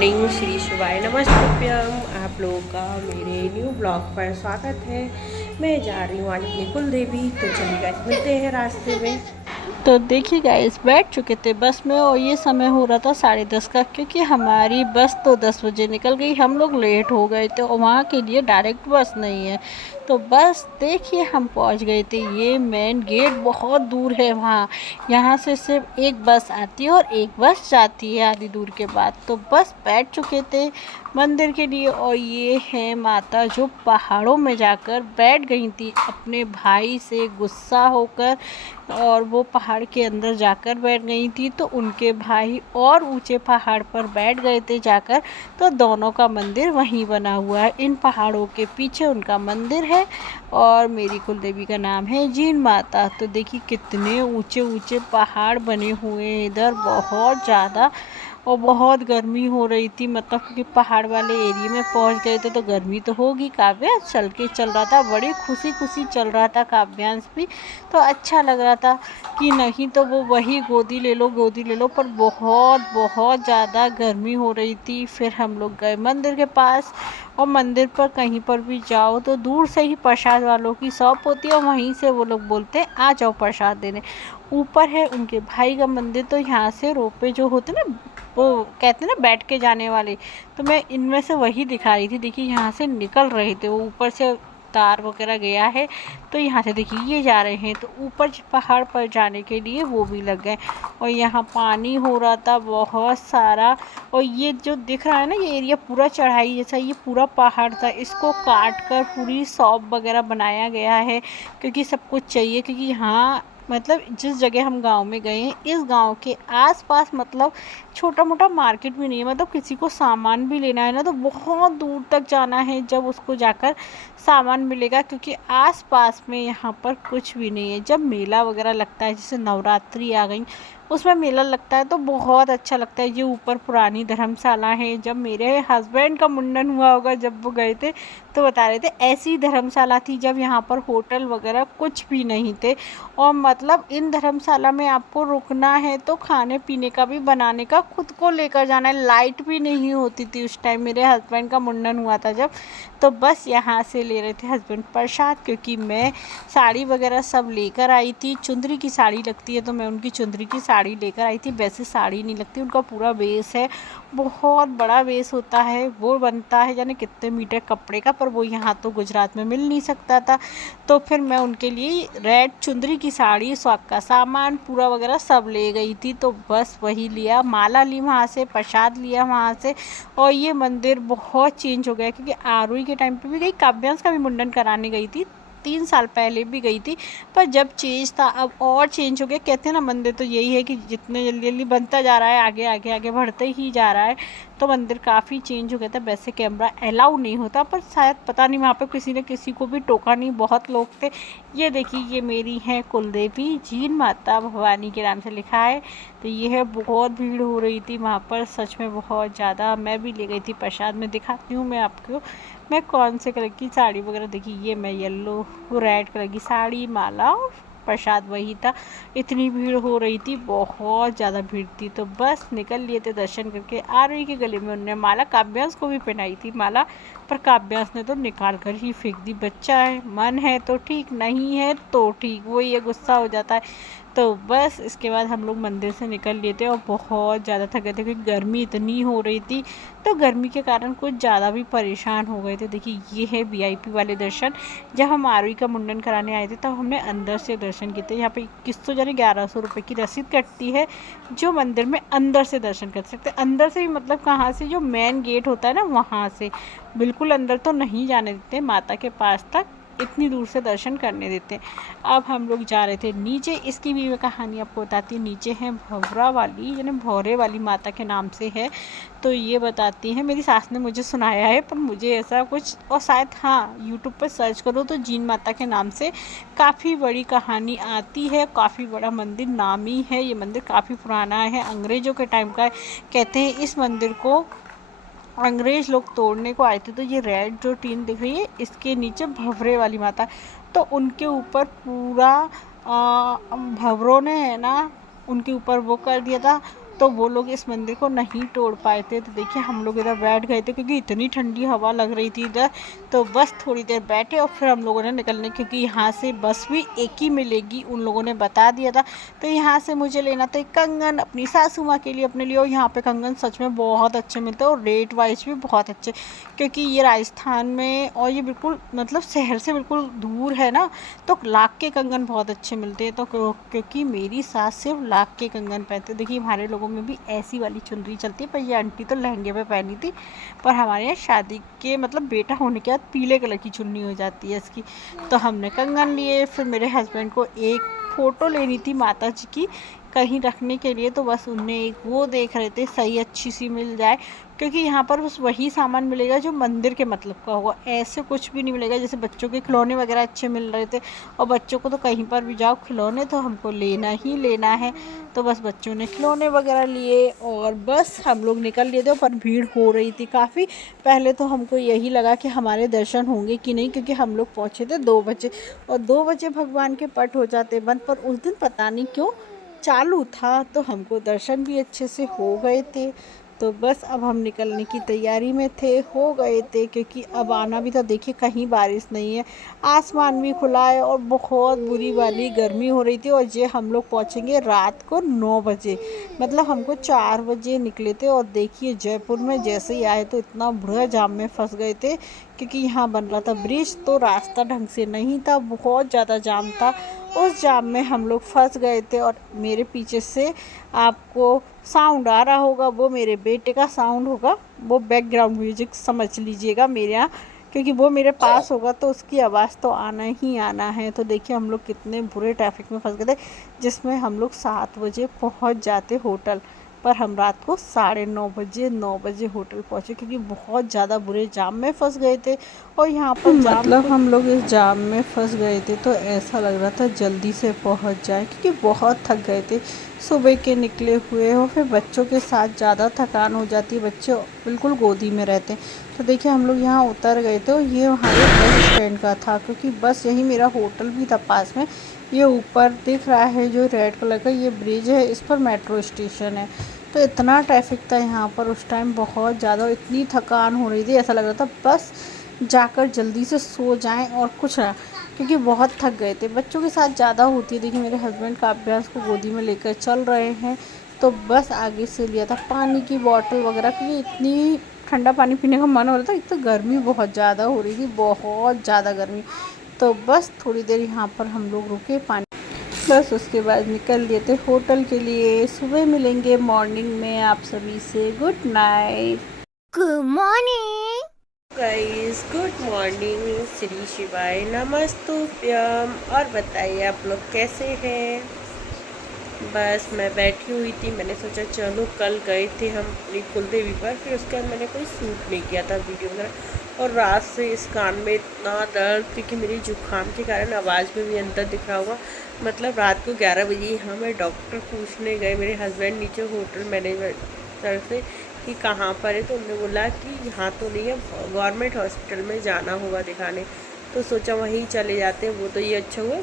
Morning, Shri शिवाय नमस्तुभ्यम। आप लोगों का मेरे न्यू ब्लॉग पर स्वागत है। मैं जा रही हूँ आज अपनी कुल देवी, तो चलिए गाइस मिलते हैं रास्ते में। तो देखिए गाइस, बैठ चुके थे बस में और ये समय हो रहा था 10:30 का, क्योंकि हमारी बस तो 10 बजे निकल गई। हम लोग लेट हो गए थे और वहाँ के लिए डायरेक्ट बस नहीं है। तो बस देखिए हम पहुँच गए थे। ये मेन गेट बहुत दूर है वहाँ। यहाँ से सिर्फ एक बस आती है और एक बस जाती है आधी दूर के बाद। तो बस बैठ चुके थे मंदिर के लिए। और ये है माता जो पहाड़ों में जाकर बैठ गई थी अपने भाई से गुस्सा होकर, और वो पहाड़ के अंदर जाकर बैठ गई थी। तो उनके भाई और ऊंचे पहाड़ पर बैठ गए थे जाकर। तो दोनों का मंदिर वहीं बना हुआ है, इन पहाड़ों के पीछे उनका मंदिर है। और मेरी कुल देवी का नाम है जीन माता। तो देखिए कितने ऊंचे ऊंचे पहाड़ बने हुए हैं इधर, बहुत ज़्यादा। और बहुत गर्मी हो रही थी, मतलब कि पहाड़ वाले एरिया में पहुंच गए थे तो गर्मी तो होगी। काव्यांश चल के चल रहा था, बड़ी खुशी खुशी चल रहा था काव्यांश भी। तो अच्छा लग रहा था कि नहीं तो वो वही गोदी ले लो गोदी ले लो, पर बहुत बहुत ज़्यादा गर्मी हो रही थी। फिर हम लोग गए मंदिर के पास। और मंदिर पर कहीं पर भी जाओ तो दूर से ही प्रसाद वालों की शॉप होती है और वहीं से वो लोग बोलते हैं आ जाओ प्रसाद देने। ऊपर है उनके भाई का मंदिर, तो यहाँ से रोपे जो होते ना, वो कहते हैं ना बैठ के जाने वाले, तो मैं इनमें से वही दिखा रही थी। देखिए यहाँ से निकल रहे थे वो, ऊपर से तार वगैरह गया है। तो यहाँ से देखिए ये जा रहे हैं, तो ऊपर पहाड़ पर जाने के लिए वो भी लग गए। और यहाँ पानी हो रहा था बहुत सारा। और ये जो दिख रहा है ना, ये एरिया पूरा चढ़ाई जैसा, ये पूरा पहाड़ था। इसको काट कर पूरी शॉप वगैरह बनाया गया है, क्योंकि सब कुछ चाहिए। क्योंकि यहाँ मतलब जिस जगह हम गांव में गए हैं, इस गांव के आसपास मतलब छोटा मोटा मार्केट भी नहीं है। मतलब किसी को सामान भी लेना है ना तो बहुत दूर तक जाना है, जब उसको जाकर सामान मिलेगा। क्योंकि आसपास में यहाँ पर कुछ भी नहीं है। जब मेला वगैरह लगता है, जैसे नवरात्रि आ गई, उसमें मेला लगता है तो बहुत अच्छा लगता है। ये ऊपर पुरानी धर्मशाला है। जब मेरे हस्बैंड का मुंडन हुआ होगा, जब वो गए थे तो बता रहे थे ऐसी धर्मशाला थी जब यहाँ पर होटल वगैरह कुछ भी नहीं थे। और मतलब इन धर्मशाला में आपको रुकना है तो खाने पीने का भी बनाने का खुद को लेकर जाना है। लाइट भी नहीं होती थी उस टाइम, मेरे हस्बैंड का मुंडन हुआ था जब। तो बस यहाँ से ले रहे थे हस्बैंड प्रसाद, क्योंकि मैं साड़ी वगैरह सब लेकर आई थी। चुंदरी की साड़ी लगती है तो मैं उनकी चुंदरी की साड़ी लेकर आई थी। वैसे साड़ी नहीं लगती, उनका पूरा बेस है, बहुत बड़ा बेस होता है। वो बनता है जाने कितने मीटर कपड़े का, पर वो यहाँ तो गुजरात में मिल नहीं सकता था। तो फिर मैं उनके लिए रेड चुंदरी की साड़ी, स्वाग का सामान पूरा वगैरह सब ले गई थी। तो बस वही लिया, माला ली वहाँ से, प्रसाद लिया वहाँ से। और ये मंदिर बहुत चेंज हो गया, क्योंकि आरोही के टाइम पे भी गई, काव्यांश का भी मुंडन कराने गई थी, 3 साल पहले भी गई थी। पर जब चेंज था अब और चेंज हो गया। कहते हैं ना मंदिर तो यही है कि जितने जल्दी जल्दी बनता जा रहा है, आगे आगे आगे बढ़ते ही जा रहा है। तो मंदिर काफ़ी चेंज हो गया था। वैसे कैमरा अलाउ नहीं होता, पर शायद पता नहीं वहाँ पे किसी ने किसी को भी टोका नहीं, बहुत लोग थे। ये देखिए ये मेरी है कुलदेवी जीन माता, भवानी के नाम से लिखा है। तो ये है, बहुत भीड़ हो रही थी वहाँ पर, सच में बहुत ज़्यादा। मैं भी ले गई थी प्रसाद, में दिखाती हूँ मैं आपको मैं कौन से कलर की साड़ी वगैरह। देखिए ये मैं येलो रेड कलर की साड़ी, माला और प्रसाद वही था। इतनी भीड़ हो रही थी, बहुत ज़्यादा भीड़ थी। तो बस निकल लिए थे दर्शन करके। आरोही के गले में उन्होंने माला, काव्यांश को भी पहनाई थी माला, पर काव्यांश ने तो निकाल कर ही फेंक दी। बच्चा है, मन है तो ठीक, नहीं है तो ठीक, वो ये गुस्सा हो जाता है। तो बस इसके बाद हम लोग मंदिर से निकल लिए थे और बहुत ज़्यादा थक गए थे, क्योंकि गर्मी इतनी हो रही थी। तो गर्मी के कारण कुछ ज़्यादा भी परेशान हो गए थे। देखिए ये है वीआईपी वाले दर्शन। जब हम आरोही का मुंडन कराने आए थे तब हमने अंदर से दर्शन किए थे। यहाँ पे 2100 यानी 1100 रुपये की रसीद कटती है, जो मंदिर में अंदर से दर्शन कर सकते हैं। अंदर से भी मतलब कहाँ से, जो मेन गेट होता है ना वहाँ से, बिल्कुल अंदर तो नहीं जाने देते माता के पास तक, इतनी दूर से दर्शन करने देते हैं। अब हम लोग जा रहे थे नीचे। इसकी भी मैं कहानी आपको बताती हूँ। नीचे है भवरा वाली, यानी भौरे वाली माता के नाम से है। तो ये बताती हैं, मेरी सास ने मुझे सुनाया है, पर मुझे ऐसा कुछ, और शायद हाँ यूट्यूब पर सर्च करो तो जीन माता के नाम से काफ़ी बड़ी कहानी आती है। काफ़ी बड़ा मंदिर, नामी है ये मंदिर, काफ़ी पुराना है, अंग्रेज़ों के टाइम का है। कहते हैं इस मंदिर को अंग्रेज लोग तोड़ने को आए थे। तो ये रेड जो टीन दिख रही है, इसके नीचे भवरे वाली माता, तो उनके ऊपर पूरा भवरों ने है ना, उनके ऊपर वो कर दिया था, तो वो लोग इस मंदिर को नहीं तोड़ पाए थे। तो देखिए हम लोग इधर बैठ गए थे क्योंकि इतनी ठंडी हवा लग रही थी इधर। तो बस थोड़ी देर बैठे और फिर हम लोगों ने निकलने, क्योंकि यहाँ से बस भी एक ही मिलेगी, उन लोगों ने बता दिया था। तो यहाँ से मुझे लेना था एक कंगन अपनी सासू माँ के लिए, अपने लिए। और यहाँ पे कंगन सच में बहुत अच्छे मिलते हैं और रेट वाइज भी बहुत अच्छे, क्योंकि ये राजस्थान में और ये बिल्कुल मतलब शहर से बिल्कुल दूर है ना, तो लाख के कंगन बहुत अच्छे मिलते हैं। तो क्योंकि मेरी सास सिर्फ लाख के कंगन पहनते, देखिए हमारे लोगों में भी ऐसी वाली चुनरी चलती है, पर ये आंटी तो लहंगे पे पहनी थी, पर हमारे यहाँ शादी के मतलब बेटा होने के बाद पीले कलर की चुन्नी हो जाती है इसकी। तो हमने कंगन लिए, फिर मेरे हस्बैंड को एक फ़ोटो लेनी थी माता जी की कहीं रखने के लिए, तो बस उनने एक वो देख रहे थे सही अच्छी सी मिल जाए, क्योंकि यहाँ पर बस वही सामान मिलेगा जो मंदिर के मतलब का होगा, ऐसे कुछ भी नहीं मिलेगा। जैसे बच्चों के खिलौने वगैरह अच्छे मिल रहे थे, और बच्चों को तो कहीं पर भी जाओ खिलौने तो हमको लेना ही लेना है। तो बस बच्चों ने खिलौने वगैरह लिए और बस हम लोग निकल लिए थे, पर भीड़ हो रही थी काफ़ी। पहले तो हमको यही लगा कि हमारे दर्शन होंगे कि नहीं, क्योंकि हम लोग पहुँचे थे 2 बजे और 2 बजे भगवान के पट हो जाते बंद, पर उस दिन पता नहीं क्यों चालू था, तो हमको दर्शन भी अच्छे से हो गए थे। तो बस अब हम निकलने की तैयारी में थे, हो गए थे, क्योंकि अब आना भी था। देखिए कहीं बारिश नहीं है, आसमान भी खुला है और बहुत बुरी वाली गर्मी हो रही थी। और ये हम लोग पहुँचेंगे रात को 9 बजे, मतलब हमको 4 बजे निकले थे। और देखिए जयपुर में जैसे ही आए तो इतना बुरा जाम में फंस गए थे, क्योंकि यहाँ बन रहा था ब्रिज, तो रास्ता ढंग से नहीं था, बहुत ज़्यादा जाम था। उस जाम में हम लोग फंस गए थे। और मेरे पीछे से आपको साउंड आ रहा होगा, वो मेरे बेटे का साउंड होगा, वो बैकग्राउंड म्यूजिक समझ लीजिएगा मेरे यहाँ, क्योंकि वो मेरे पास होगा तो उसकी आवाज़ तो आना ही आना है। तो देखिए हम लोग कितने बुरे ट्रैफिक में फंस गए थे, जिसमें हम लोग 7 बजे पहुँच जाते होटल, पर हम रात को 9:30 बजे होटल पहुँचे, क्योंकि बहुत ज़्यादा बुरे जाम में फंस गए थे। और यहाँ पर मतलब हम लोग इस जाम में फंस गए थे, तो ऐसा लग रहा था जल्दी से पहुँच जाए, क्योंकि बहुत थक गए थे सुबह के निकले हुए हो। फिर बच्चों के साथ ज़्यादा थकान हो जाती है, बच्चे बिल्कुल गोदी में रहते हैं। तो देखिए हम लोग यहाँ उतर गए थे, और ये हमारे बस स्टैंड का था, क्योंकि बस यहीं मेरा होटल भी था पास में। ये ऊपर दिख रहा है जो रेड कलर का ये ब्रिज है, इस पर मेट्रो स्टेशन है। तो इतना ट्रैफिक था यहाँ पर उस टाइम, बहुत ज़्यादा, इतनी थकान हो रही थी, ऐसा लग रहा था बस जाकर जल्दी से सो जाएं और कुछ ना, क्योंकि बहुत थक गए थे। बच्चों के साथ ज़्यादा होती है। देखिए मेरे हस्बैंड का अभ्यास को गोदी में लेकर चल रहे हैं, तो बस आगे से लिया था पानी की बॉटल वगैरह, क्योंकि इतनी ठंडा पानी पीने का मन हो रहा था। एक तो गर्मी बहुत ज़्यादा हो रही थी, बहुत ज़्यादा गर्मी। तो बस थोड़ी देर यहाँ पर हम लोग रुके पानी, बस उसके बाद निकल लिए थे होटल के लिए। सुबह मिलेंगे मॉर्निंग में आप सभी से। Good night, good morning guys, good morning, Shri शिवाय नमस्तुभ्यम। और बताइए आप लोग कैसे हैं। बस मैं बैठी हुई थी, मैंने सोचा चलो, कल गए थे हम अपनी कुलदेवी पर, फिर उसके बाद मैंने कोई शूट नहीं किया था वीडियो वगैरह। और रात से इस कान में इतना दर्द, क्योंकि मेरी जुकाम के कारण आवाज़ में भी अंतर दिख रहा होगा। मतलब रात को 11 बजे हाँ मैं डॉक्टर पूछने गए, मेरे हस्बैंड नीचे होटल मैनेजर से कि कहाँ पर है, तो उन्होंने बोला कि यहाँ तो नहीं है, गवर्नमेंट हॉस्पिटल में जाना होगा दिखाने। तो सोचा वहीं चले जाते हैं। वो तो ये अच्छा हुआ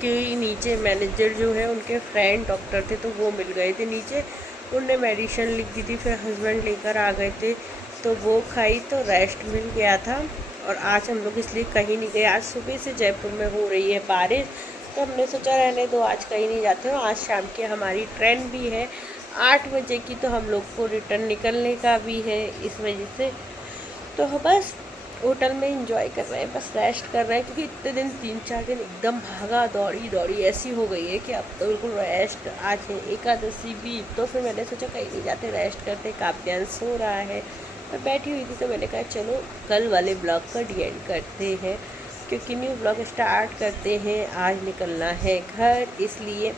कि नीचे मैनेजर जो है उनके फ्रेंड डॉक्टर थे, तो वो मिल गए थे नीचे, उनने मेडिसिन लिख दी थी, फिर हस्बैंड लेकर आ गए थे, तो वो खाई तो रेस्ट मिल गया था। और आज हम लोग इसलिए कहीं नहीं गए। आज सुबह से जयपुर में हो रही है बारिश, तो हमने सोचा रहने दो, आज कहीं नहीं जाते हो। आज शाम की हमारी ट्रेन भी है 8 बजे की, तो हम लोग को रिटर्न निकलने का भी है, इस वजह से तो बस होटल में एंजॉय कर रहे हैं, बस रेस्ट कर रहे हैं, क्योंकि इतने दिन 3-4 दिन एकदम भागा दौड़ी ऐसी हो गई है कि अब तो बिल्कुल रेस्ट। आज है एकादशी भी, तो फिर मैंने सोचा कहीं नहीं जाते, रेस्ट करते। काव्यांश सो रहा है, मैं बैठी हुई थी, तो मैंने कहा चलो कल वाले ब्लॉग का एंड करते हैं, क्योंकि न्यू ब्लॉग स्टार्ट करते हैं। आज निकलना है घर, इसलिए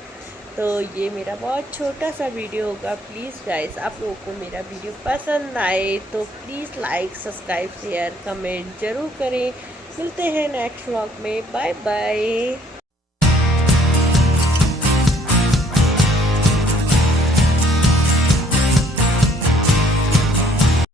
तो ये मेरा बहुत छोटा सा वीडियो होगा। प्लीज़ गाइस, आप लोगों को मेरा वीडियो पसंद आए तो please like, subscribe, share, comment ज़रूर करें। मिलते हैं नेक्स्ट व्लॉग में। Bye bye.